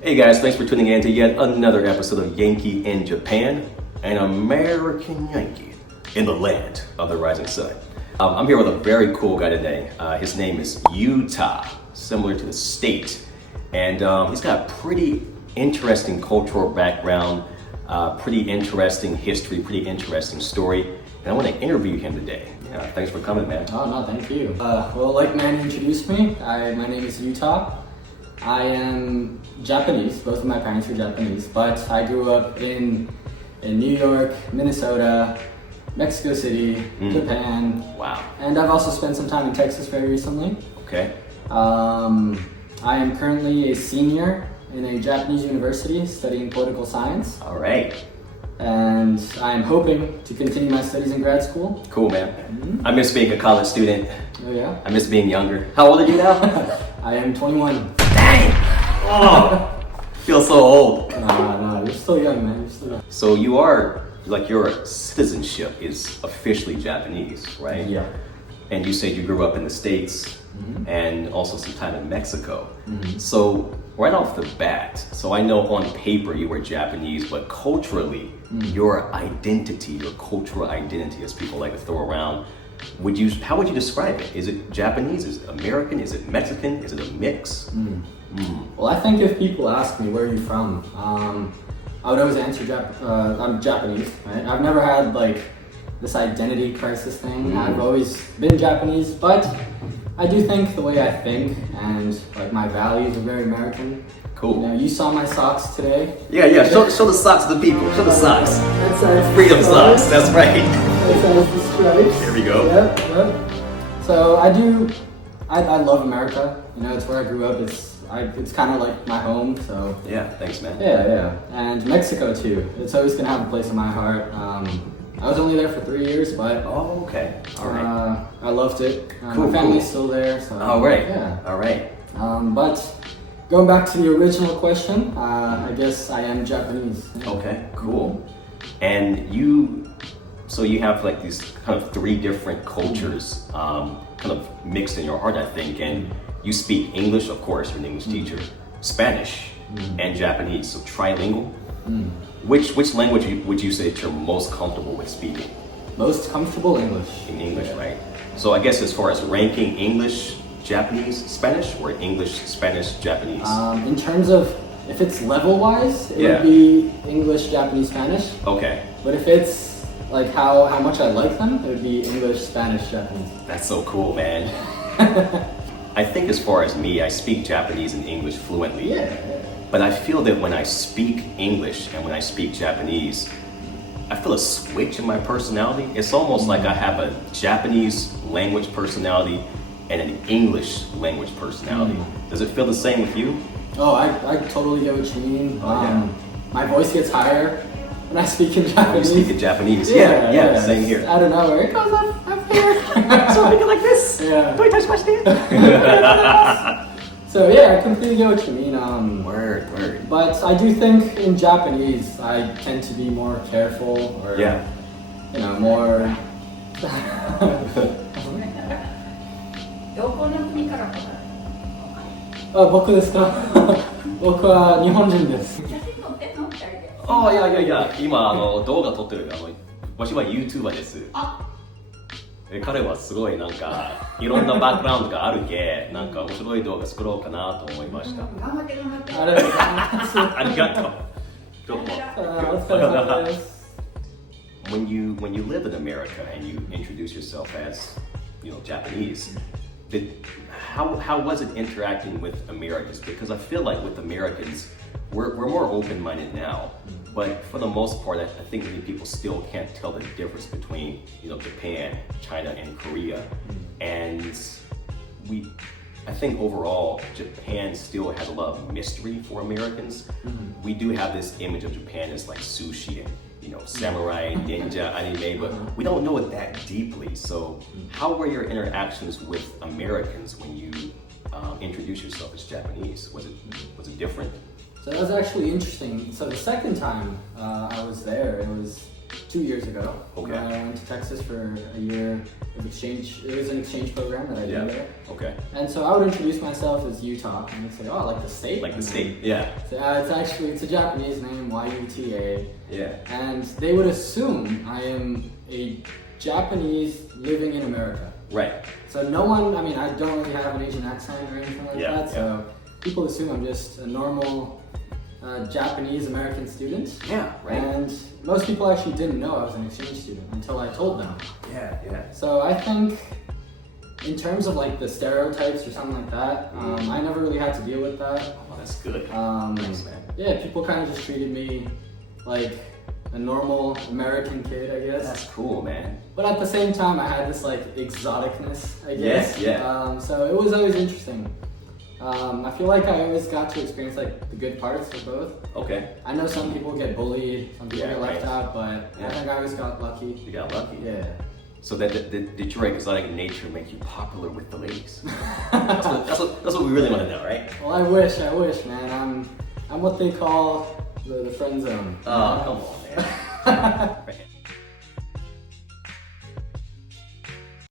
Hey guys, thanks for tuning in to yet another episode of Yankee in Japan, an American Yankee in the land of the rising sun. I'm here with a very cool guy today. His name is Yuta, similar to the state, and he's got a pretty interesting cultural background, pretty interesting history, pretty interesting story, and I want to interview him today. Thanks for coming, man. Oh, no, thank you. Well, like Manny introduced me, my name is Yuta. I am Japanese. Both of my parents are Japanese, but I grew up in New York, Minnesota, Mexico City, Japan. Wow. And I've also spent some time in Texas very recently. Okay. I am currently a senior in a Japanese university studying political science. All right. And I'm hoping to continue my studies in grad school. Cool, man. I miss being a college student. Oh, yeah? I miss being younger. How old are you now? I am 21. Dang! Oh, feel so old. No, you're still young, man. You're still young. So you are, like, your citizenship is officially Japanese, right? Yeah. And you said you grew up in the States and also some time in Mexico. So right off the bat, so I know on paper you were Japanese, but culturally, your identity, your cultural identity, as people like to throw around, how would you describe it? Is it Japanese? Is it American? Is it Mexican? Is it a mix? Well, I think if people ask me where are you from, I would always answer I'm Japanese, right? I've never had like this identity crisis thing. I've always been Japanese, but I do think the way I think and like my values are very American. Cool. You know, you saw my socks today. Yeah. Show the socks to the people. Show the socks. That's Freedom socks. That's right. That's the stripes. Here we go. Yep. So I love America. You know, it's where I grew up. It's kind of like my home. So Yeah. Thanks, man. yeah. And Mexico too. It's always gonna have a place in my heart. I was only there for 3 years, but Oh, okay. All right. I loved it. Cool, My family's cool. still there. So All right. Yeah. All right. But going back to the original question, I guess I am Japanese. Okay, cool. And so you have like these kind of three different cultures kind of mixed in your heart, I think. And you speak English, of course, you're an English teacher, Spanish, and Japanese, so trilingual. Which language would you say that you're most comfortable with speaking? Most comfortable English. In English, right? So I guess as far as ranking English, Japanese, Spanish, or English, Spanish, Japanese? In terms of, if it's level-wise, it Yeah. would be English, Japanese, Spanish. Okay. But if it's like how much I like them, it would be English, Spanish, Japanese. That's so cool, man. I think as far as me, I speak Japanese and English fluently. Yeah. But I feel that when I speak English and when I speak Japanese, I feel a switch in my personality. It's almost like I have a Japanese language personality and an English language personality. Does it feel the same with you? Oh, I totally get what you mean. Yeah. My voice gets higher when I speak in When you Japanese. speak in Japanese? Yeah, same here. I don't know where it goes up here. So I make it like this. Yeah. Don't touch my stand. So yeah, I completely get what you mean. Word. But I do think in Japanese, I tend to be more careful or, Yeah. you know, more. どこの国から来たあ、僕ですか僕は日本人です。写真撮ってんの？2人で。いや、今動画撮ってる私は YouTuber です。彼はすごいなんかいろんなバックグラウンドがあるけ、なんか面白い動画作ろうかなと思いました。頑張って頑張って。ありがとうございます。ありがとう。どうも。お疲れ様です。When you live in America and you introduce yourself as, Japanese, how was it interacting with Americans? Because I feel like with Americans, we're more open-minded now, but for the most part, I think many people still can't tell the difference between, Japan, China, and Korea. And I think overall, Japan still has a lot of mystery for Americans. We do have this image of Japan as like sushi and samurai, ninja, anime, but we don't know it that deeply. So how were your interactions with Americans when you introduced yourself as Japanese? Was it different? So that was actually interesting. So the second time I was there, it was 2 years ago. Okay. I went to Texas for a year of exchange. It was an exchange program that I did there. Okay. And so I would introduce myself as Yuta, and they'd say, "Oh, like the state." Like the state. Yeah. So, it's a Japanese name, Yuta. Yeah. And they would assume I am a Japanese living in America. Right. So no one, I mean, I don't really have an Asian accent or anything like Yeah, that. So people assume I'm just a normal Japanese American student. Yeah. Right. And most people actually didn't know I was an exchange student until I told them. Yeah. Yeah. So I think in terms of like the stereotypes or something like that, I never really had to deal with that. Oh, that's good. Nice, man. Yeah, people kind of just treated me like a normal American kid, I guess. That's cool, man. But at the same time, I had this like exoticness, I guess. Yeah. So it was always interesting. I feel like I always got to experience like the good parts of both. Okay. I know some people get bullied, some people Yeah, get left right. out, but Yeah. I think I always got lucky. You got lucky. Yeah. So that did your exotic nature make you popular with the ladies? that's what we really want to know, right? Well, I wish, man. I'm what they call the friend zone. Oh, come on, man.